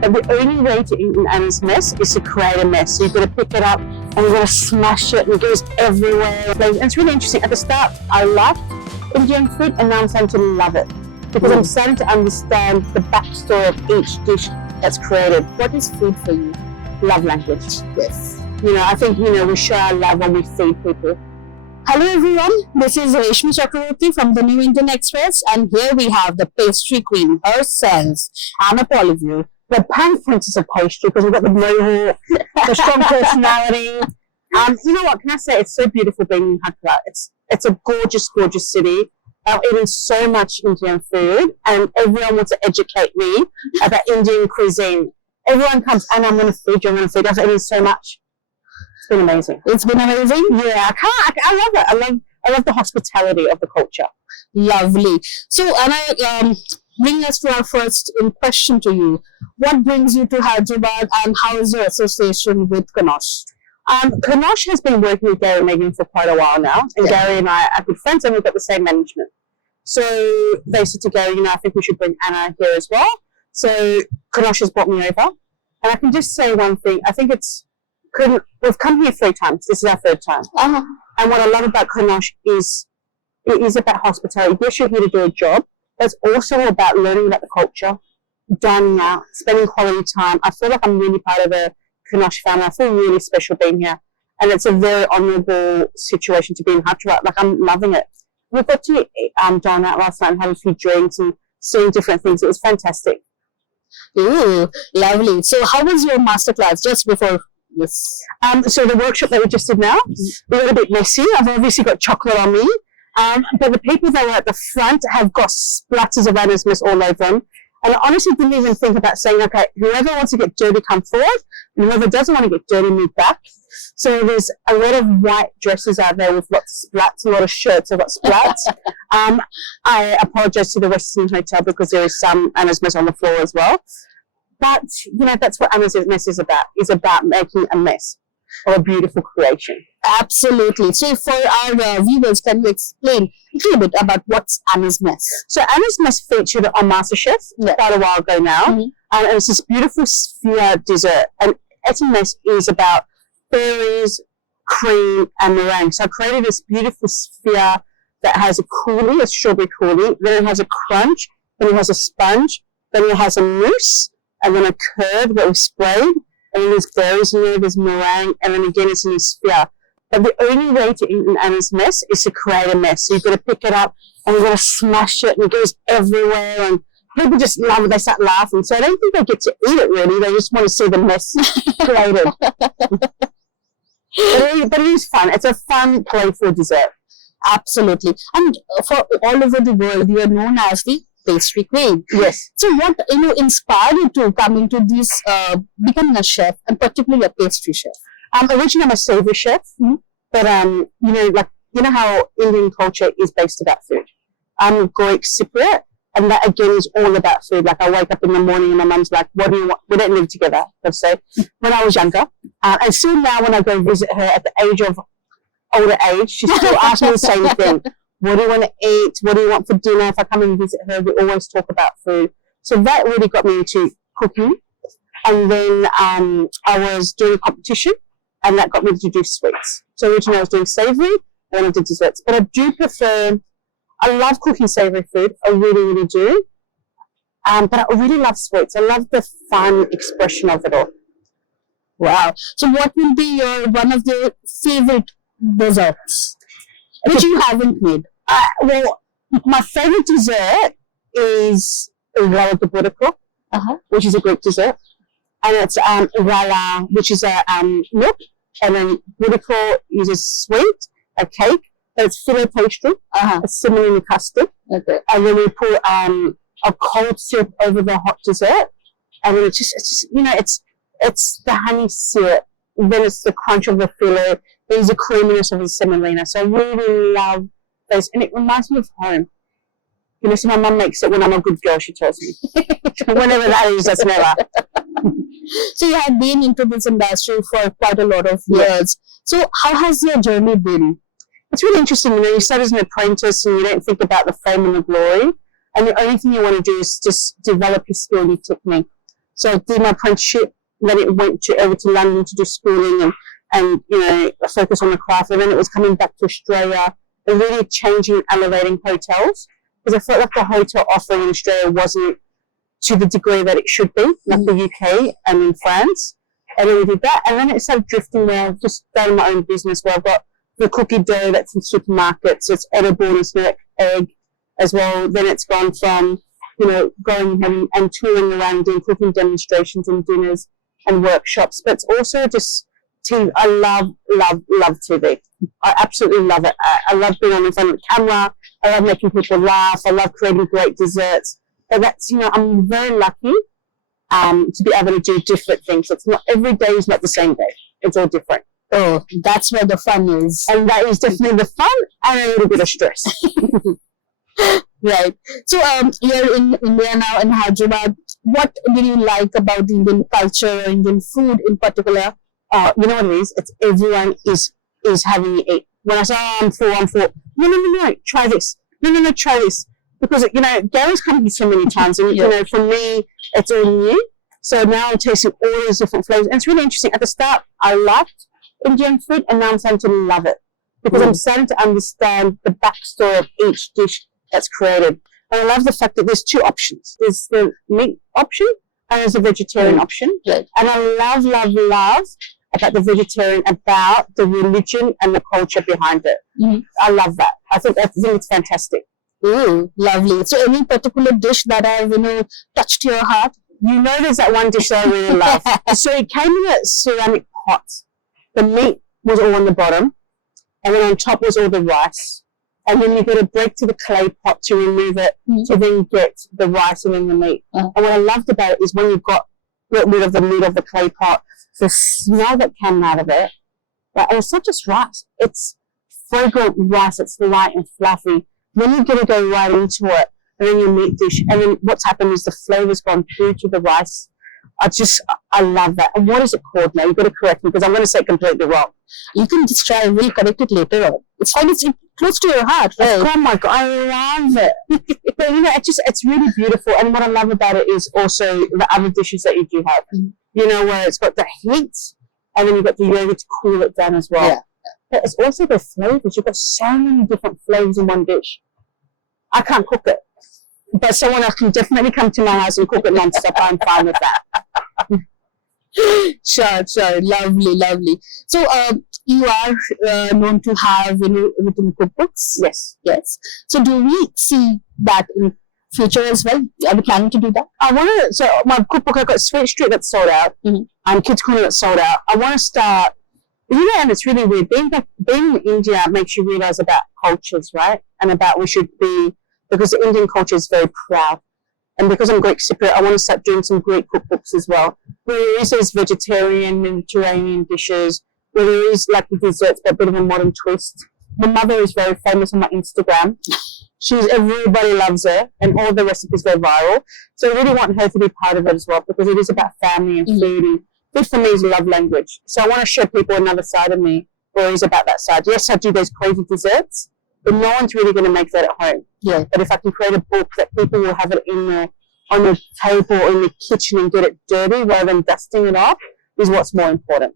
But the only way to eat an Anna's mess is to create a mess. So you've got to pick it up and you've got to smash it and it goes everywhere. And it's really interesting. At the start, I liked Indian food and now I'm starting to love it because I'm starting to understand the backstory of each dish that's created. What is food for you? Love language. Yes. I think, we show our love when we feed people. Hello everyone, this is Reshmi Chakravorty from the New Indian Express, and here we have the pastry queen herself, Anna Polyviou. The pan princess of pastry because we've got the mohawk, the strong personality. You know what, can I say, it's so beautiful being in Hyderabad. It's a gorgeous, gorgeous city. Eating so much Indian food and everyone wants to educate me about Indian cuisine. Everyone comes, and I'm going to feed you, I'm going to feed you. I've eaten so much. It's been amazing. It's been amazing? Yeah, I love it. I love the hospitality of the culture. Lovely. So, Anna, bring us to our first question to you. What brings you to Hyderabad and how is your association with Kanosh? Kanosh has been working with Gary and Megan for quite a while now, and Gary and I are good friends and we've got the same management. So they said to Gary, I think we should bring Anna here as well. So Kanosh has brought me over, and I can just say one thing. I think we've come here 3 times. This is our 3rd time. And what I love about Kanosh is it is about hospitality. Yes, you're here to do a job. It's also about learning about the culture, dining out, spending quality time. I feel like I'm really part of the Kanosh family. I feel really special being here. And it's a very honourable situation to be in Hyderabad. Like, I'm loving it. We got to dine out last night and have a few drinks and seeing different things. It was fantastic. Ooh, lovely. So how was your masterclass just before this? So the workshop that we just did now, we got a bit messy. I've obviously got chocolate on me. But the people that were at the front have got splatters of Anna's mess all over them. And I honestly didn't even think about saying, okay, whoever wants to get dirty, come forward. And whoever doesn't want to get dirty, move back. So there's a lot of white dresses out there with lots of splats, a lot of shirts have got splats. I apologize to the Western Hotel because there is some Anna's mess on the floor as well. But, that's what Anna's mess is about making a mess or a beautiful creation. Absolutely. So for our viewers, can you explain a little bit about what's Anna's mess? So Anna's mess featured on Masterchef quite a while ago now. And it's this beautiful sphere dessert. And Anna's mess is about berries, cream, and meringue. So I created this beautiful sphere that has a coulis, a strawberry coulis, then it has a crunch, then it has a sponge, then it has a mousse, and then a curd that was sprayed, and then there's berries in there, there's meringue, and then again it's in a sphere. But the only way to eat an Anna's mess is to create a mess. So you've got to pick it up and you've got to smash it and it goes everywhere and people just love it. They start laughing. So I don't think they get to eat it really. They just want to see the mess created. But it is fun. It's a fun, playful dessert. Absolutely. And for all over the world, you are known as the pastry queen. Yes. So what inspired you to come into this, becoming a chef and particularly a pastry chef? Originally I'm a savory chef, but you know how Indian culture is based about food. I'm Greek Cypriot, and that again is all about food. Like I wake up in the morning and my mum's like, "What do you want?" We don't live together, per se. When I was younger, and still now when I go visit her at the older age, she still asks me the same thing. What do you want to eat? What do you want for dinner? If I come and visit her, we always talk about food. So that really got me into cooking. And then I was doing a competition, and that got me to do sweets. So originally I was doing savoury, and then I did desserts. But I do prefer, I love cooking savoury food. I really, really do. But I really love sweets. I love the fun expression of it all. Wow. So what will be one of the favourite desserts which you haven't made? Well, my favourite dessert is Rala de Burako, which is a Greek dessert. And it's Rala, which is a milk. And then Burako is a sweet, a cake. It's filler pastry. It's similar in custard. Okay. And then we put a cold syrup over the hot dessert. And then it's just it's the honey syrup. Then it's the crunch of the filler. There's the creaminess of the semolina. So I really love those. And it reminds me of home. So my mum makes it when I'm a good girl, she tells me. Whenever that is, that's never. So you have been into this industry for quite a lot of years. So how has your journey been? It's really interesting. You start as an apprentice and you don't think about the fame and the glory. And the only thing you want to do is just develop your skill and your technique. So I did my apprenticeship, then it went over to London to do schooling and focus on the craft. And then it was coming back to Australia and really changing and elevating hotels, because I felt like the hotel offering in Australia wasn't to the degree that it should be, like the UK and in France. And then we did that. And then it started drifting where I've just done my own business, where I've got the cookie dough that's in supermarkets. It's edible and it's not egg as well. Then it's gone from, going and touring around doing cooking demonstrations and dinners and workshops. But it's also just TV. I love TV. I absolutely love it. I love being on in front of the camera. I love making people laugh. I love creating great desserts. But that's, I'm very lucky to be able to do different things. It's not, every day is not the same day. It's all different. Oh, that's where the fun is. And that is definitely the fun and a little bit of stress. Right. So you're in India now, in Hyderabad. What do you like about the Indian culture, Indian food in particular? You know what it is? It's everyone is having it eat. When I say, I'm full, no, try this. No, try this. Because, Gary's come here so many times, and, for me, it's all new. So now I'm tasting all these different flavors. And it's really interesting. At the start, I liked Indian food, and now I'm starting to love it. Because I'm starting to understand the backstory of each dish that's created. And I love the fact that there's two options. There's the meat option, and there's the vegetarian option. Right. And I love about the vegetarian, about the religion and the culture behind it. I love that. I think it's fantastic. Ooh, lovely. So any particular dish that have, touched your heart? There's that one dish that I really love. So it came in a ceramic pot. The meat was all on the bottom, and then on top was all the rice. And then you've got to break to the clay pot to remove it, to then get the rice and then the meat. And what I loved about it is when you've got rid of the meat of the clay pot, the smell that came out of it, and it's not just rice, it's fragrant rice, it's light and fluffy. Then you're going to go right into it, and then your meat dish, and then what's happened is the flavor's gone through to the rice. I love that. And what is it called now? You've got to correct me, because I'm going to say it completely wrong. You can just try, we'll correct it later on. It's fine, it's close to your heart, right? Oh my God, I love it. But it's really beautiful. And what I love about it is also the other dishes that you do have. Where it's got the heat, and then you've got the yogurt to cool it down as well. Yeah. But it's also the flavors. You've got so many different flavors in one dish. I can't cook it, but someone else can definitely come to my house and cook it non-stop. I'm fine with that. Sure. Lovely. So, you are known to have written cookbooks. Yes. So, do we see that in future as well? Are we planning to do that? I want to. So, my cookbook, I've got Sweet Street that's sold out, and Kids Corner that's sold out. I want to start. And it's really weird. Being in India makes you realize about cultures, right? And about we should be, because the Indian culture is very proud. And because I'm Greek Cypriot, I want to start doing some Greek cookbooks as well. Where there is those vegetarian, Mediterranean dishes, where there is like the desserts, but a bit of a modern twist. My mother is very famous on my Instagram. Everybody loves her, and all the recipes go viral. So I really want her to be part of it as well, because it is about family and food, and food for me is love language. So I want to show people another side of me where it's about that side. Yes, I do those crazy desserts, but no one's really going to make that at home. Yeah. But if I can create a book that people will have it on the table or in the kitchen and get it dirty rather than dusting it off, is what's more important.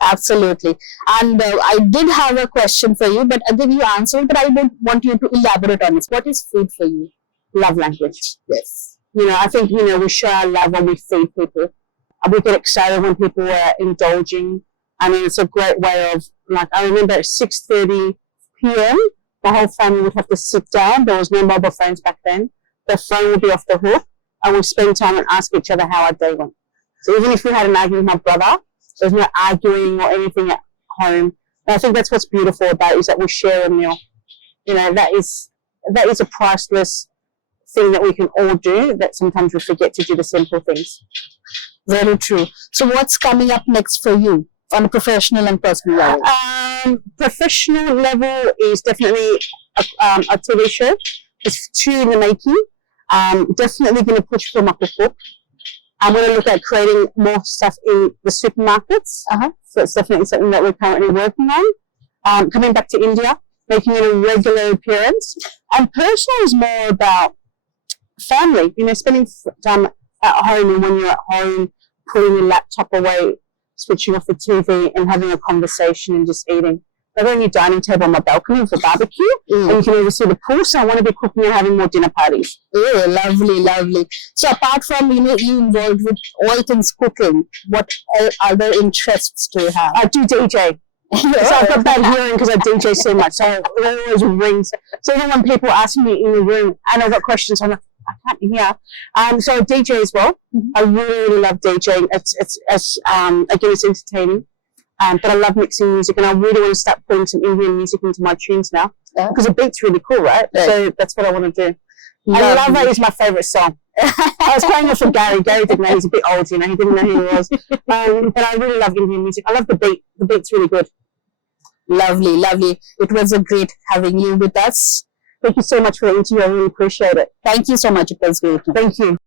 Absolutely. And I did have a question for you, but again you answered, but I would want you to elaborate on this. What is food for you? Love language. Yes. I think, we show our love when we feed people. We get excited when people are indulging. I mean, it's a great way of, I remember at 6:30 p.m., the whole family would have to sit down. There was no mobile phones back then. The phone would be off the hook, and we'd spend time and ask each other how our day went. So even if we had an argument with my brother, there's no arguing or anything at home. And I think that's what's beautiful about it, is that we share a meal. That is a priceless thing that we can all do, that sometimes we forget to do the simple things. Very true. So what's coming up next for you on a professional and personal level? Professional level is definitely a TV show. It's 2 in the making. Definitely going to push for my cookbook. I'm going to look at creating more stuff in the supermarkets. So it's definitely something that we're currently working on. Coming back to India, making it a regular appearance. And personal is more about family, spending time at home, and when you're at home, putting your laptop away, switching off the TV and having a conversation and just eating. I've got a new dining table on my balcony for barbecue, and you can even see the pool, so I want to be cooking and having more dinner parties. Oh, lovely, lovely. So apart from, you involved with all things cooking, what other interests do you have? I do DJ. So I've got bad hearing because I DJ so much, so it always rings. So even when people ask me in the room and I've got questions, I'm like, I can't hear. So I DJ as well. I really love DJing. Again, it's entertaining. But I love mixing music, and I really want to start putting some Indian music into my tunes now, because the beat's really cool, right? So that's what I want to do. I love it. Is my favourite song. I was playing it for Gary. Gary didn't know, he's a bit old, he didn't know who he was. But I really love Indian music. I love the beat. The beat's really good. Lovely, lovely. It was a great having you with us. Thank you so much for the interview. I really appreciate it. Thank you so much. It was great. Thank you.